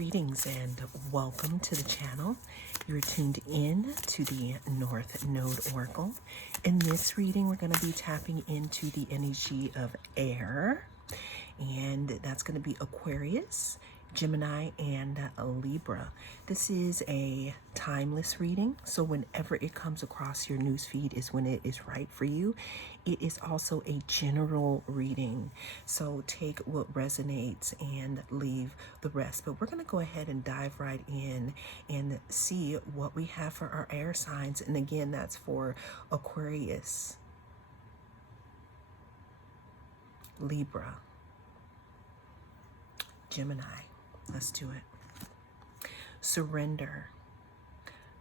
Greetings and welcome to the channel. You're tuned in to the North Node Oracle. In this reading, we're going to be tapping into the energy of air, and that's going to be Aquarius, Gemini, and Libra. This is a timeless reading, so whenever it comes across your newsfeed is when it is right for you. It is also a general reading, so take what resonates and leave the rest. But we're going to go ahead and dive right in and see what we have for our air signs. And again, that's for Aquarius, Libra, Gemini. Let's do it. Surrender.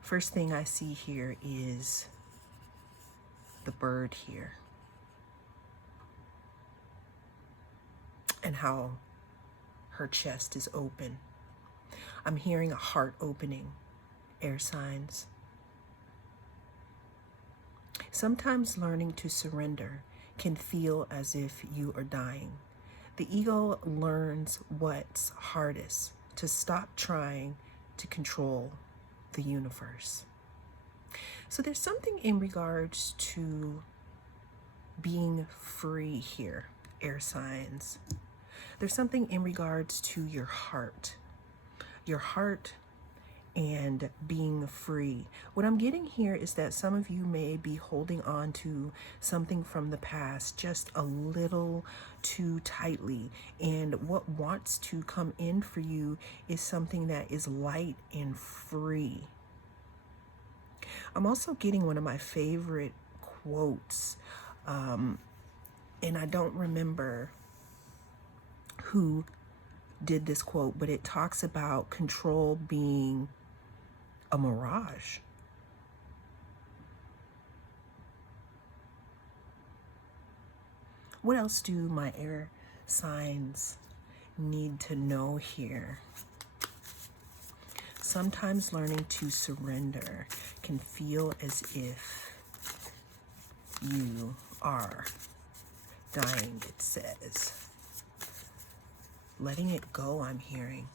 First thing I see here is the bird here, and how her chest is open. I'm hearing a heart opening, air signs. Sometimes learning to surrender can feel as if you are dying. The ego learns what's hardest: to stop trying to control the universe. So there's something in regards to being free here, air signs. There's something in regards to your heart and being free. What I'm getting here is that some of you may be holding on to something from the past just a little too tightly, and what wants to come in for you is something that is light and free. I'm also getting one of my favorite quotes, and I don't remember who did this quote, but it talks about control being a mirage. What else do my air signs need to know here? Sometimes learning to surrender can feel as if you are dying, it says. Letting it go, I'm hearing.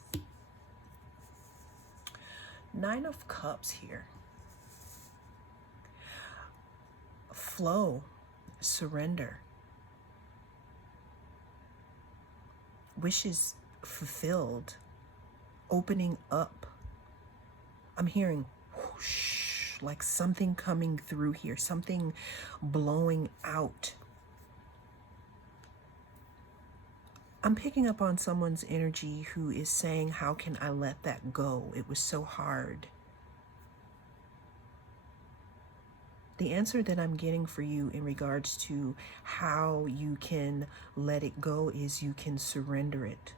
Nine of Cups here. Flow, surrender. Wishes fulfilled, opening up. I'm hearing whoosh, like something coming through here, something blowing out. I'm picking up on someone's energy who is saying, how can I let that go? It was so hard. The answer that I'm getting for you in regards to how you can let it go is you can surrender it.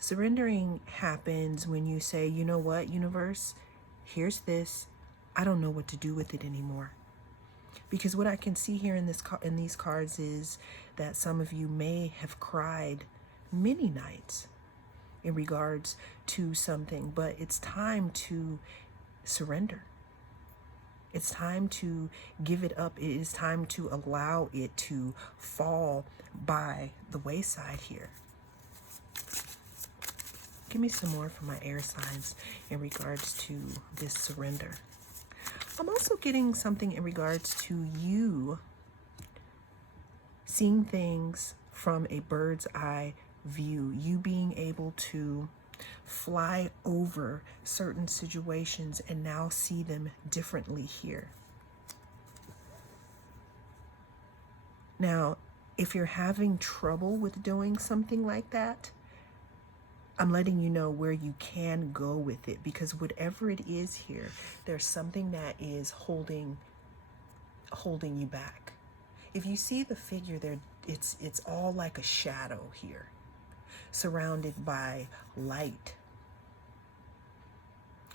Surrendering happens when you say, you know what, universe, here's this. I don't know what to do with it anymore. Because what I can see here in these cards is that some of you may have cried many nights in regards to something, but it's time to surrender. It's time to give it up. It is time to allow it to fall by the wayside here. Give me some more for my air signs in regards to this surrender. I'm also getting something in regards to you seeing things from a bird's eye view, you being able to fly over certain situations and now see them differently here. Now, if you're having trouble with doing something like that, I'm letting you know where you can go with it, because whatever it is here, there's something that is holding you back. If you see the figure there, it's all like a shadow here, surrounded by light.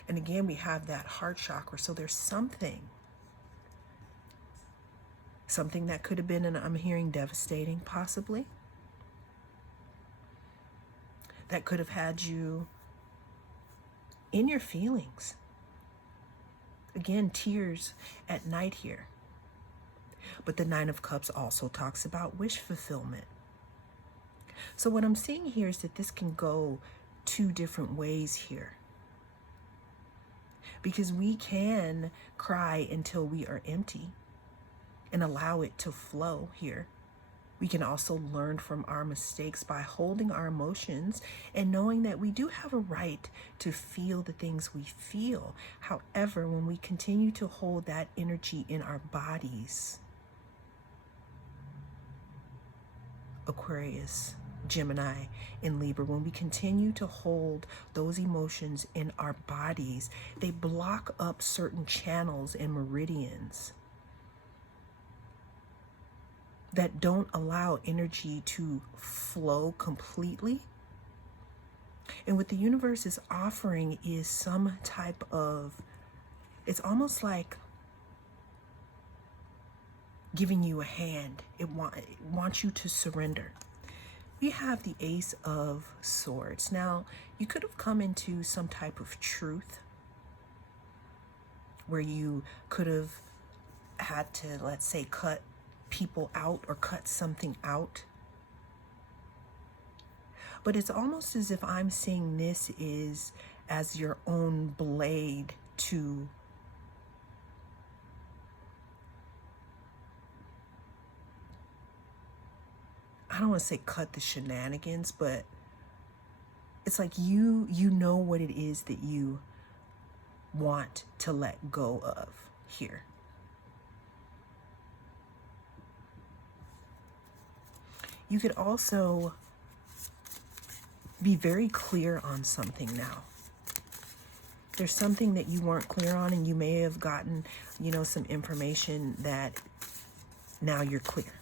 And again, we have that heart chakra. So there's something that could have been, and I'm hearing devastating, possibly, that could have had you in your feelings. Again, tears at night here. But the Nine of Cups also talks about wish fulfillment. So what I'm seeing here is that this can go two different ways here. Because we can cry until we are empty and allow it to flow here. We can also learn from our mistakes by holding our emotions and knowing that we do have a right to feel the things we feel. However, when we continue to hold that energy in our bodies, Aquarius, Gemini, and Libra, when we continue to hold those emotions in our bodies, they block up certain channels and meridians that don't allow energy to flow completely. And what the universe is offering is some type of, it's almost like giving you a hand. It wants you to surrender. We have the Ace of Swords. Now, you could have come into some type of truth where you could have had to, let's say, cut people out or cut something out. But it's almost as if I'm seeing this is as your own blade to I don't want to say cut the shenanigans, but it's like you know what it is that you want to let go of here. You could also be very clear on something now. There's something that you weren't clear on, and you may have gotten, some information that now you're clear.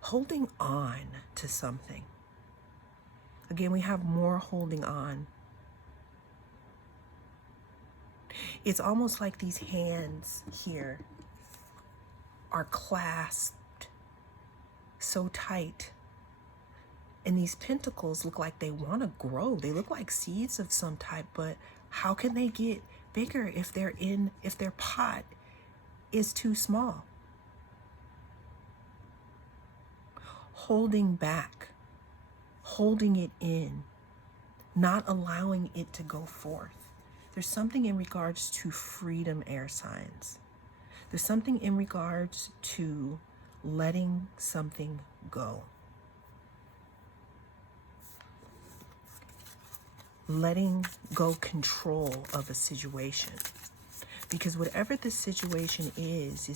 Holding on to something. Again, we have more holding on. It's almost like these hands here are clasped so tight. And these pentacles look like they want to grow. They look like seeds of some type, but how can they get bigger if their pot is too small? Holding back, holding it in, not allowing it to go forth. There's something in regards to freedom, air signs. There's something in regards to letting something go. Letting go control of a situation. Because whatever the situation is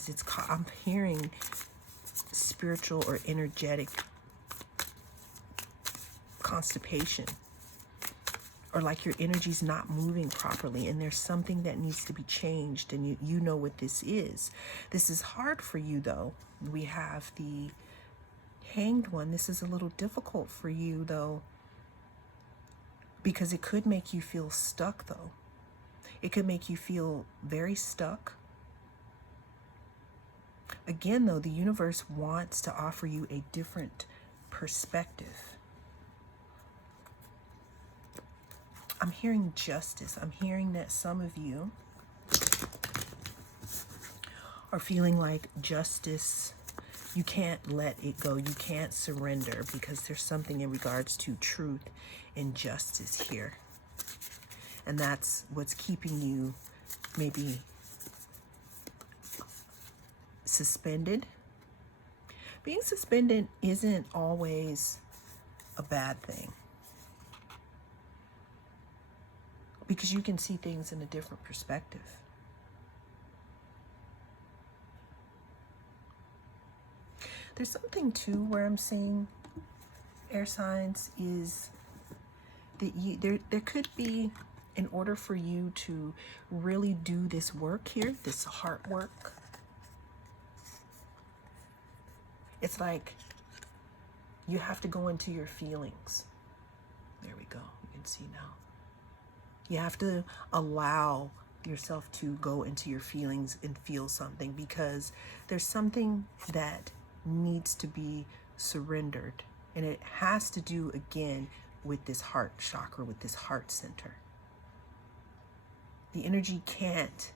I'm hearing spiritual or energetic constipation, or like your energy's not moving properly and there's something that needs to be changed, and you know what this is. This is hard for you though. We have the Hanged One. This is a little difficult for you though, because it could make you feel stuck though. It could make you feel very stuck. Again though, the universe wants to offer you a different perspective. I'm hearing justice. I'm hearing that some of you are feeling like justice, you can't let it go. You can't surrender because there's something in regards to truth and justice here. And that's what's keeping you maybe suspended. Being suspended isn't always a bad thing, because you can see things in a different perspective. There's something too where I'm seeing air signs is that there could be, in order for you to really do this work here, this heart work, it's like you have to go into your feelings. There we go. You can see now. You have to allow yourself to go into your feelings and feel something, because there's something that needs to be surrendered. And it has to do, again, with this heart chakra, with this heart center. The energy can't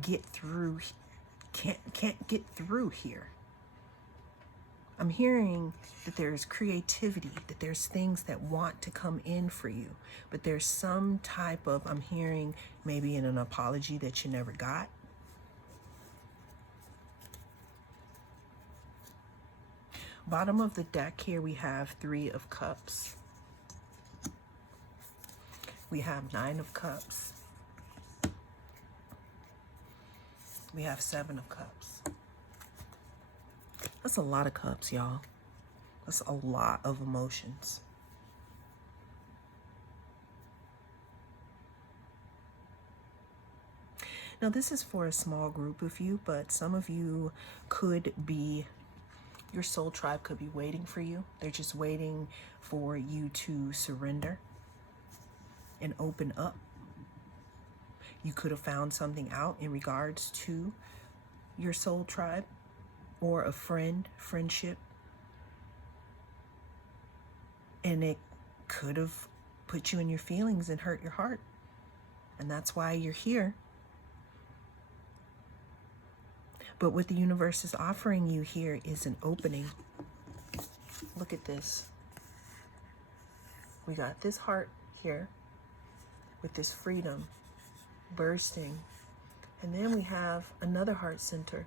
get through, can't get through here. I'm hearing that there's creativity, that there's things that want to come in for you, but there's some type of, I'm hearing maybe in an apology that you never got. Bottom of the deck here, we have 3 of Cups. We have 9 of Cups. We have 7 of Cups. That's a lot of cups, y'all. That's a lot of emotions. Now, this is for a small group of you, but some of you could be, your soul tribe could be waiting for you. They're just waiting for you to surrender and open up. You could have found something out in regards to your soul tribe or a friendship. And it could have put you in your feelings and hurt your heart. And that's why you're here. But what the universe is offering you here is an opening. Look at this. We got this heart here with this freedom bursting. And then we have another heart center,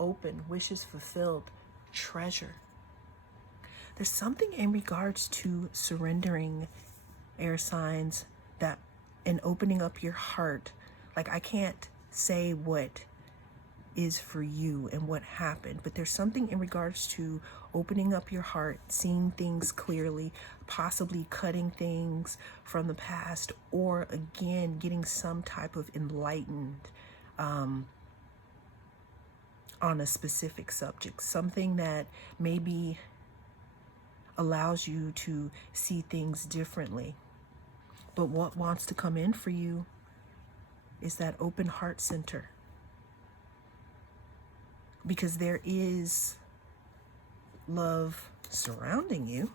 open, wishes fulfilled, treasure. There's something in regards to surrendering, air signs, that and opening up your heart. Like, I can't say what is for you and what happened, but there's something in regards to opening up your heart, seeing things clearly, possibly cutting things from the past, or again getting some type of enlightened on a specific subject, something that maybe allows you to see things differently. But what wants to come in for you is that open heart center. Because there is love surrounding you.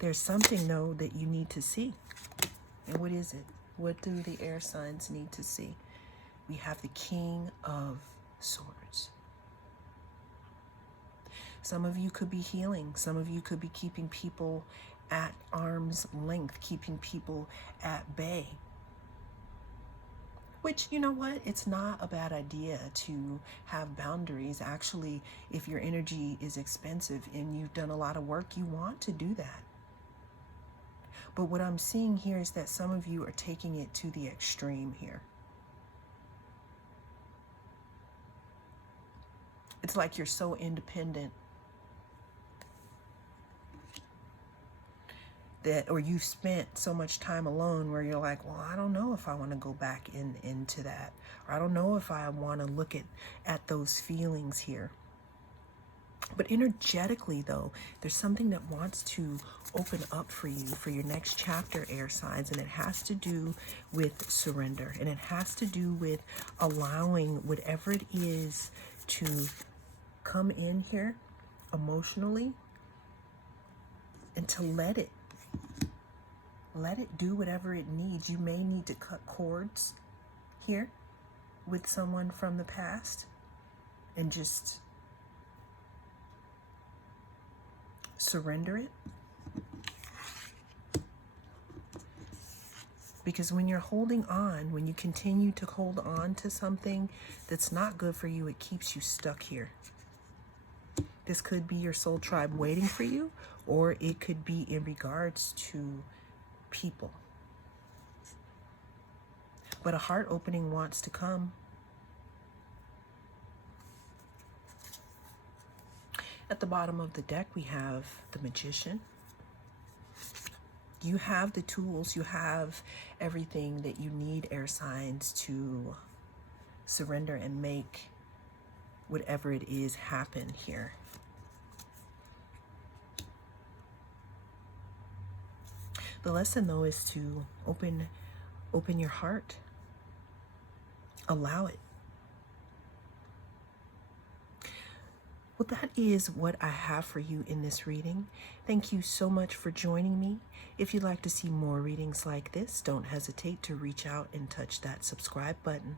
There's something, though, that you need to see. And what is it? What do the air signs need to see? We have the King of Swords. Some of you could be healing. Some of you could be keeping people at arm's length, keeping people at bay. Which, you know what? It's not a bad idea to have boundaries. Actually, if your energy is expensive and you've done a lot of work, you want to do that. But what I'm seeing here is that some of you are taking it to the extreme here. It's like you're so independent that, or you've spent so much time alone where you're like, well, I don't know if I want to go back into that. Or I don't know if I want to look at those feelings here. But energetically, though, there's something that wants to open up for you for your next chapter, air signs, and it has to do with surrender, and it has to do with allowing whatever it is to come in here emotionally and to let it do whatever it needs. You may need to cut cords here with someone from the past and just surrender it. Because when you're holding on, when you continue to hold on to something that's not good for you, it keeps you stuck here. This could be your soul tribe waiting for you, or it could be in regards to people. But a heart opening wants to come. At the bottom of the deck, we have the Magician. You have the tools, you have everything that you need, air signs, to surrender and make whatever it is happen here. The lesson, though, is to open your heart. Allow it. Well, that is what I have for you in this reading. Thank you so much for joining me. If you'd like to see more readings like this, don't hesitate to reach out and touch that subscribe button.